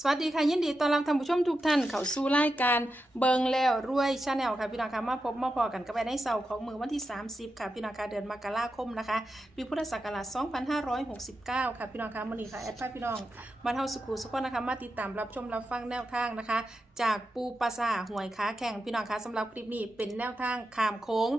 สวัสดีค่ะยินดีต้อนรับท่านผู้ชมทุกท่านเข้าสู่รายการเบิงแล้วรวยชาแนลค่ะพี่น้องคะมาพบมาพอกันกับไปในเสาร์ของมือวันที่ 30 ค่ะพี่น้องคะเดือนมกราคมนะคะปีพุทธศักราช2569 ค่ะพี่น้องคะมื้อนี้ค่ะแอดพาพี่น้องมาเท่าสุขุสุขนะคะมาติดตามรับชมรับฟังแนวทางนะคะจากปูปลาซาหวยค้าแข่งพี่น้องคะสำหรับคลิปนี้เป็นแนวทางขามโค้ง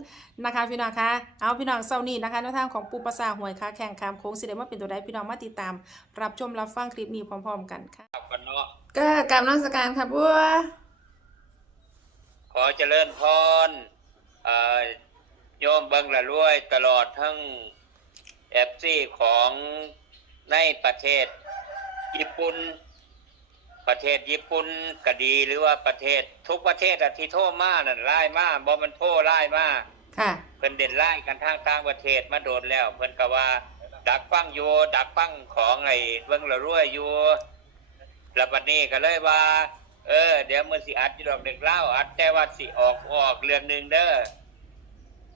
นะคะพี่น้องคะเอาพี่น้องเสาร์นี้นะคะแนวทางของปูปลาซาหวยค้าแข่งขามโค้งสิได้มาเป็นตัวใดพี่น้องมาติดตาม รับชมรับฟังคลิปนี้พร้อม ๆ กันค่ะครับกันเนาะก็กราบนมัสการค่ะบัวขอเจริญพรเอ่อโยมเบิงละรวยตลอดทั้งเอฟซีของในประเทศ ญี่ปุ่น ประเทศญี่ปุ่นก็ดีหรือว่าประเทศทุกประเทศอะที่โทษมานั่นไล่มาบ่มันโทษไล่มาค่ะเพิ่นเด่นไล่กันทางต่างประเทศมาโดนแล้ว เพิ่นก็ว่า ดักฟังอยู่ดักฟังของไอ้เบิ่งละรวยอยู่แล้วบัดนี้ก็เลยว่า เออ เดี๋ยวมื้อสิอัดอยู่ดอกเด็กเล่าอัดแต่ว่าสิออกออกเรื่องหนึงเด้อ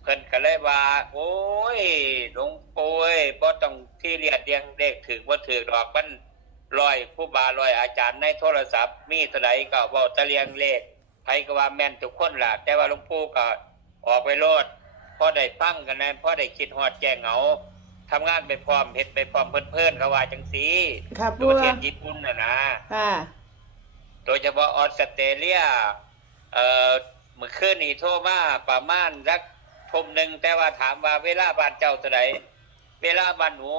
เพิ่นก็เลยว่า โอ้ยหลวงปู่เอ้ยบ่ต้องที่เรียดเรียงเด็กถึงบ่ถึกดอกมัน ลอยผู้บาลอยอาจารย์ในโทรศัพท์ มีเท่าใดก็เว้าแตะเรียงเลขไผก็ว่าแม่นทุกคนล่ะ แต่ว่าหลวงปู่ก็ออกไปโลดพอได้ฟังกันนะพอได้คิดฮอดแจ้งเหงาทำงานไปพร้อมเฮ็ดไปพร้อมเพิ่นๆเขาว่าจังซี่ค่ะปบัวระเทศญี่ปุ่นน่ะนะค่ะโดยเฉพาะออสเตรเลียเอ่อเมื่อคืนนี้โทรมาประมาณสักทุ่มหนึ่งแต่ว่าถามว่าเวลาบ้านเจ้าเท่าไหร่เวลาบ้านหนู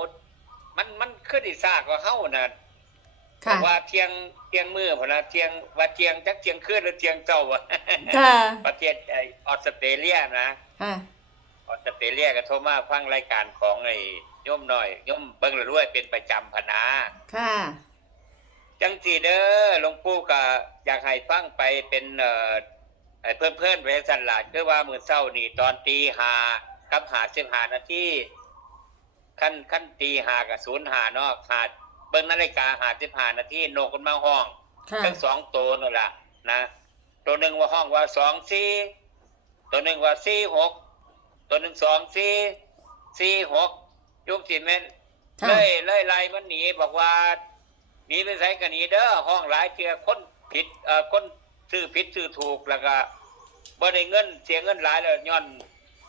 มันมันขึ้นอีกซากกว่าเฮาน่ะ ค่ะว่าเที่ยงเที่ยงมื้อพุ่นน่ะเที่ยงว่าเที่ยงจักเที่ยงคืนหรือเที่ยงเจ้าวะค่ะประเทศไอ้ออสเตรเลียนะค่ะออสเตรเลียก็โทรมาฟังรายการของไอ้โยมหน่อยโยมเบิ่งและรวยเป็นประจำพะนาค่ะจังสีเด้อหลวงปู่ก็อยากให้ฟังไปเป็นเอ่อไอ้เพื่อนๆไปสันหลาดคือว่ามื้อเช้านี่ตอนตีหากับหาสิบหานาทีขั้นขั้นตีหากับศูนย์หาเนาะหา เบิ่งนาฬิกาหาสิบหานาทีนกมันมาห้องค่ะทั้งสองตัวนั่นล่ะนะ ตัวหนึ่งว่าห้องว่าสองสี่ตัวหนึ่งว่าสี่หกตัวหนึ่งสองสี่สี่หกยุคสิแม่นค่ะเลยเลยไล่มันหนีบอกว่าหนีไปไสกันนีเด้อห้องหลายเทื่อคนผิดเอ่อคนซื้อผิดซื้อถูกแล้วก็บ่ได้เงินเสียเงินหลายแล้วย้อน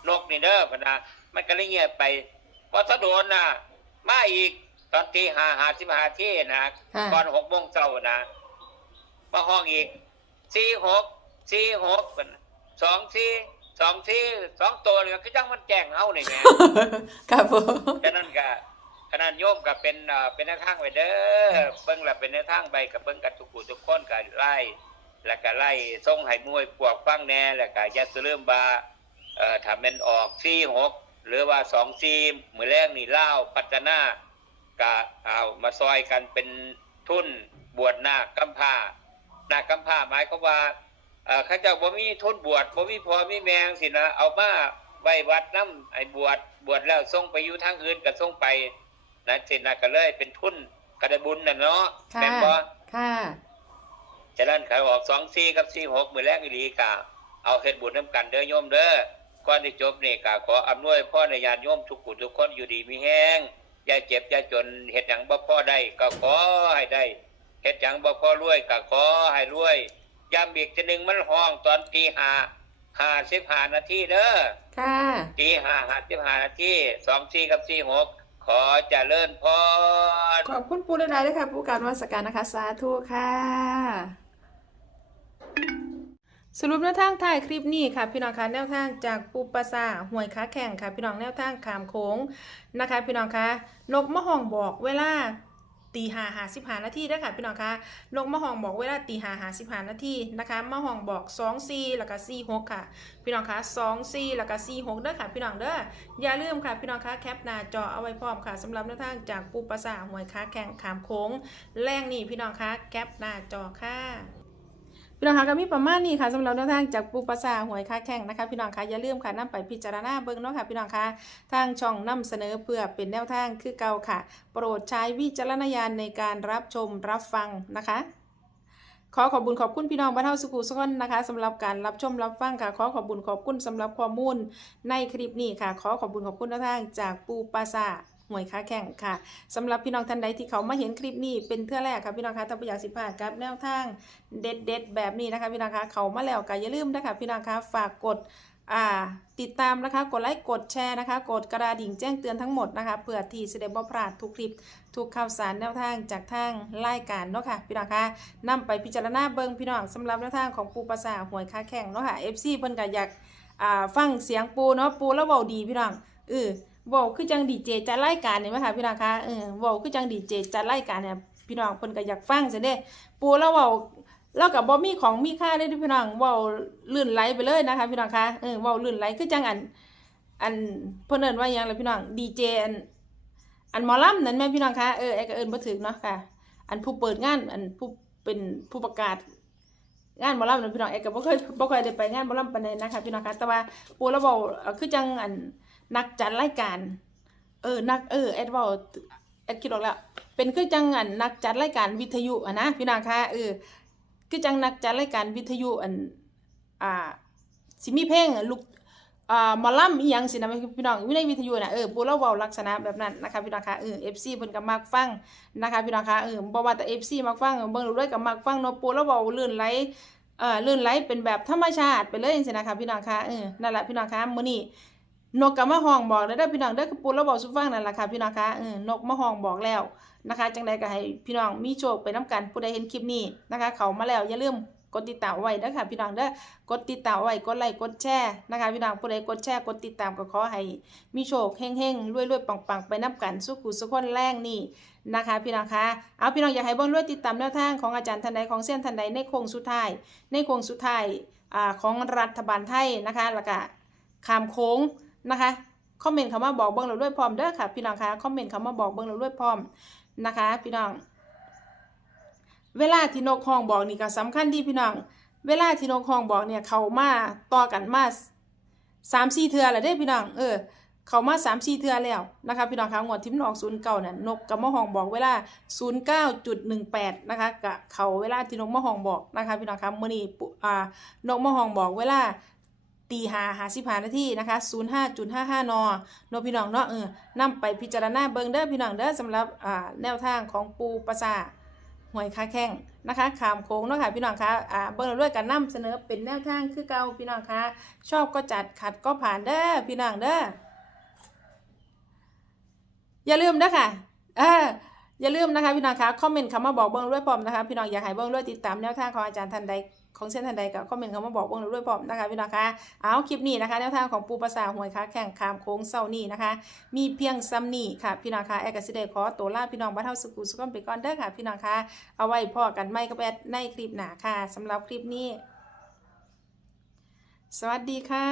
นกนี่เด้อพะนะมันก็เลยเงียบไปพอถ้าโดนน่ะมาอีก ตอนตีห้าห้าสิบห้าที่นะค่ะ ก่อนหกโมงเช้านะมาห้องอีกสี่หกสี่หกสองสี่สองสี่สองตัวเลยคือจังมันแจ้งเฮานี่แหมค่ะบัวฉะนั้นก็ขนาดโยมก็เป็นเอ่อเป็นแนวทางไว้เด้อเบิ่งและเป็นแนวทางไปกับเบิ่งกันทุกผู้ทุกคนก็ไล่แล้วก็ไล่ส่งให้มวยพวกฟังแหน่แล้วก็อย่าลืมว่าเอ่อถ้าแม่นออก46หรือว่า24มื้อแรกนี่ลาวพัฒนา ก็เอามาซอยกันเป็นทุนบวชนาคกำพร้านาคกำพร้าหมายความว่าเอ่อเขาเจ้าบ่มีทุนบวชบ่มีพ่อมีแม่จังซี่นะเอามาไว้วัดน้ำไอ้บวชบวชแล้วส่งไปอยู่ทางอื่นก็ส่งไปนะเจนนะก็เลยเป็นทุนกระได้บุญน่ะเนาะค่ะแม่นบ่ค่ะฉะนั้นขายออกสองสี่กับสี่หกมือแรกอีหลีกะเอาเฮ็ดบุญน้ำกันเด้อโยมเด้อก่อนที่จบนี่กะขออำนวยพ่อในญาติโยมทุกผู้ทุกคนอยู่ดีมีแห้ง อย่าเจ็บอย่าจนเฮ็ดหยังบ่พอได้ก็ขอให้ได้เฮ็ดหยังบ่พอรวยก็ขอให้รวยยามอีกทีหนึงมันห้องตอนตีห้าห้าสิบห้านาทีเด้อค่ะตีห้าห้าสิบห้านาทีสองสี่กับสี่หกขอเจริญพรขอบคุณปูหลายๆด้วยค่ะปูกราบนมัสการนะคะ สาธุค่ะ สรุปแนวทางถ่ายคลิปนี้ค่ะ พี่น้องคะแนวทางจากปูปลาซาห่วยค้าแข่งค่ะ พี่น้องแนวทางขามโค้งนะคะ พี่น้องคะนกมะฮองบอกเวลาตีหาหาสิบหานาทีด้ค่ะพี่น้องคะนกมะฮองบอกเวลาตีหาหาสิบหานาทีนะคะมะฮองบอกสองซีแล้วก็ซีหกค่ะ พี่น้องคะสองซีแล้วก็ซีหกเด้อค่ะ พี่น้องเด้ออย่าลืมค่ะพี่น้องคะแคปหน้าจอเอาไว้พร้อมค่ะสำหรับแนวทางจากปูปลาซาห่วยค้าแข่งขามโค้งแรงนี่พี่น้องคะแคปหน้าจอค่ะ พี่น้องคะก็มีประมาณนี้ค่ะสำหรับแนวทางจากปูปลาซาหวยค้าแข่งนะคะพี่น้องคะอย่าลืมค่ะนำไปพิจารณาเบิ่งเนาะค่ะพี่น้องคะทางช่องนำเสนอเพื่อเป็นแนวทางคือเก่าค่ะ โปรดใช้วิจารณญาณในการรับชมรับฟังนะคะ ขอขอบคุญขอบคุณพี่น้องบ้านเฮาสุขุสุขนนะคะสำหรับการรับชมรับฟังค่ะขอขอบคุญขอบคุณสำหรับข้อมูลในคลิปนี้ค่ะ ขอขอบคุญขอบคุณแนวทางจากปูปลาซา ห่วยค้าแข่งค่ะสำหรับพี่น้องท่านใดที่เขามาเห็นคลิปนี้เป็นเทื่อแรกค่ะพี่น้องคะถ้าอยากสิพลาดกับแนวทางเด็ดๆแบบนี้นะคะพี่น้องคะเขามาแล้วก็อย่าลืมนะคะพี่น้องคะฝากกดอ่าติดตามนะคะกดไลค์กดแชร์นะคะ กดกระดิ่งแจ้งเตือนทั้งหมดนะคะเพื่อที่จะได้บ่พลาดทุกคลิป ทุกข่าวสารแนวทางจากทางรายการเนาะค่ะพี่น้องคะนำไปพิจารณาเบิ่งพี่น้องสำหรับแนวทางของปูปราสาหวยค้าแข่งเนาะค่ะ FC เพิ่นก็อยากอ่าฟังเสียงปูเนาะปูแล้วเว้าดีพี่น้องเออ ว้าคือจังดีเจจัดรายการเนี่ยไหมคะพี่น้องคะเออว้าคือจังดีเจจัดรายการเนี่ยพี่น้องเพิ่นก็อยากฟังซั่นเด้ปูแล้วว้าแล้วก็บ่มีของมีค่าเลยเด้อพี่น้องว้าลื่นไหลไปเลยนะคะพี่น้องคะเออว้าลื่นไหลคือจังอัน อันเพิ่นเอินว่ายังล่ะพี่น้องดีเจอันอันหมอลำนั่นแม่พี่น้องคะเออไอ้ก็เอิญมาถึงเนาะค่ะ อันผู้เปิดงาน อันผู้เป็นผู้ประกาศ งานหมอลำนั่นพี่น้องไอ้ก็บ่เคยบ่เคยได้ไปงานหมอลำปานใดนะคะพี่น้องคะแต่ว่าปูแล้วว้าเอ่อคือจังอัน นักจัดรายการ เออ นักเออแอดว้าแอดคิดออกแล้ว เป็นคือจังอันนักจัดรายการวิทยุอะนะพี่น้องคะเออคือจังนักจัดรายการวิทยุอันอ่าสิมีเพลงลูกอ่ามอลำอีหยังสินะพี่น้องวิในวิทยุนะเออปูเราเว้าลักษณะแบบนั้นนะคะพี่น้องคะเออ FC เพิ่นก็มักฟังนะคะพี่น้องคะเออบ่ว่าแต่ FC มักฟังเบิ่งด้วยก็มักฟังเนาะปูเราเว้าลื่นไหลเอ่อลื่นไหลเป็นแบบธรรมชาติไปเลยจังซี่นะคะพี่น้องคะเออนั่นแหละพี่น้องคะมื้อนี้ นกกมาห้องบอกแล้วเด้พี่น้องเด้อคือปูเราเว้าสู่ฟังนั่นแหละค่ะพี่น้องคะเออนกมาห้องบอกแล้วนะคะ จังใดก็ให้พี่น้องมีโชคไปนํกันผู้ใดเห็นคลิปนี้นะคะ เขามาแล้วอย่าลืมกดติดตามไว้เด้อค่ะพี่น้องเด้อกดติดตามไว้กดไลค์กดแชร์นะคะพี่น้องผู้ใดกดแชร์กดติดตามก็ขอให้มีโชคเฮงๆรวยๆปังๆไปนับกันสุขุสุขคนแรงนี่นะคะ พี่น้องคะเอาพี่น้องอยากให้เบิ่งรวยติดตามแนวทางของอาจารย์ทันใดของเส้นทันใดในโค้งสุดท้ายในโค้งสุดท้ายอ่าของรัฐบาลไทยนะคะแล้วก็ขามโค้ง นะคะคอมเมนต์คำว่าบอกเบิ่งเราด้วยพร้อมเด้อค่ะ พี่น้องคะคอมเมนต์คำว่าบอกเบิ่งเราด้วยพร้อมนะคะ พี่น้อง เวลาที่นกห้องบอกนี่ก็สำคัญดีพี่น้อง เวลาที่นกห้องบอกเนี่ยเขามาต่อกันมาสามสี่เทือแล้วเด้พี่น้อง เออ เขามาสามสี่เทือแล้วนะคะ พี่น้องคะงวดที่มันอกศูนย์เก้าเนี่ยนกกับมะฮองบอกเวลาศูนย์เก้าจุดหนึ่งแปดนะคะกะเขาเวลาที่นกมะฮองบอกนะคะ พี่น้องคะมื่อนี้ปุอ่านกมะฮองบอกเวลา ตีหาหาสิบหานาทีนะคะศูนย์ห้าจุดห้าห้านอนพี่น้องเนาะเออนำไปพิจารณาเบิงเด้อพี่น้องเด้อสำหรับอ่าแนวทางของปูปราสาหวยค้าแข้งนะคะขามโค้งเนาะค่ะพี่น้องคะอ่าเบิ่งเราด้วยกันนำเสนอเป็นแนวทางคือเก่าพี่น้องคะชอบก็จัดขัดก็ผ่านเด้อพี่น้องเด้ออย่าลืมนะค่ะเอออย่าลืมนะคะพี่น้องคะคอมเมนต์คำมาบอกเบิ่งด้วยพร้อมนะคะพี่น้องอยากให้เบิ่งด้วยติดตามแนวทางของอาจารย์ทันใด ของเส้นทันใดกับคอมเมนต์เขามาบอกเบื้องด้วยพร้อมนะคะพี่น้องคะเอาคลิปนี้นะคะแนวทางของปูภาษาหวยค้าแข่งขามโค้งเซานี่นะคะ มีเพียงซ้ำนี่ค่ะพี่น้องคะแอร์กสิเดขอตัวลาพี่น้องบ้านเฮาสกูสกุลไปก่อนเด้อค่ะพี่น้องคะเอาไว้พอกันไม่ก็แปดในคลิปหนาค่ะสำหรับคลิปนี้ สวัสดีค่ะ